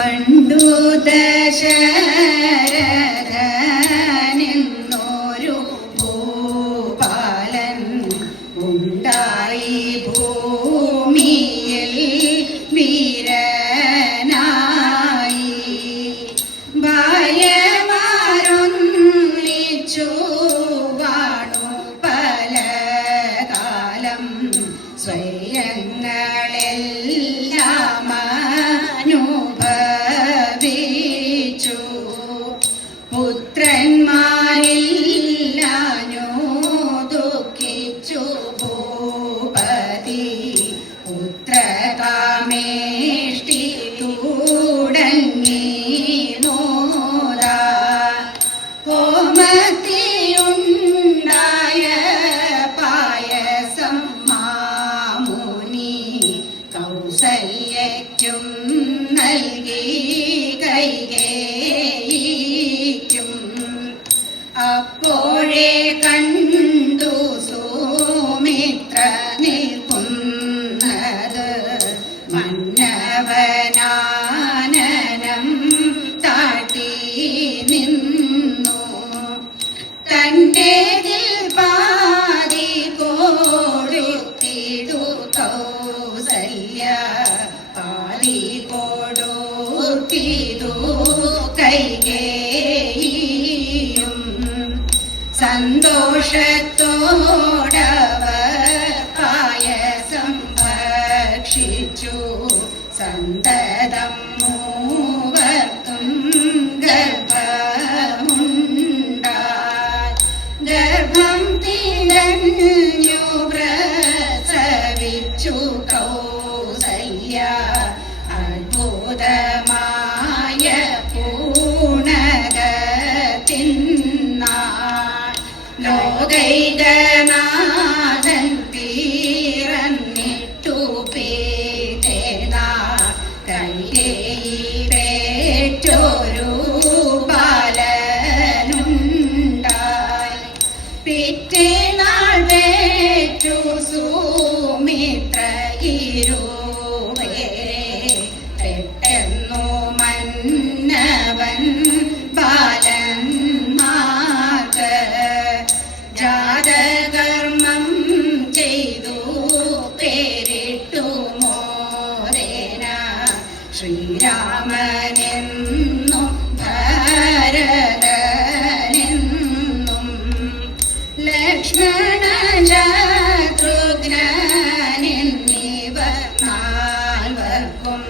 പണ്ടു ദശരഥനെന്നൊരു ഉണ്ടായി ഭൂമിയിൽ വീരനായി. ബാല്യമാരൊന്നിച്ചു നൽകി കൈകേയിക്കും. അപ്പോഴേ കണ്ണു ചെയ്തു കൈകേയും. സന്തോഷത്തോടവർ പായസം ഭക്ഷിച്ചു. സന്തതം கைதனா ശരണശത്രുഘ്നനിന്നിവ നാൽവർക്കും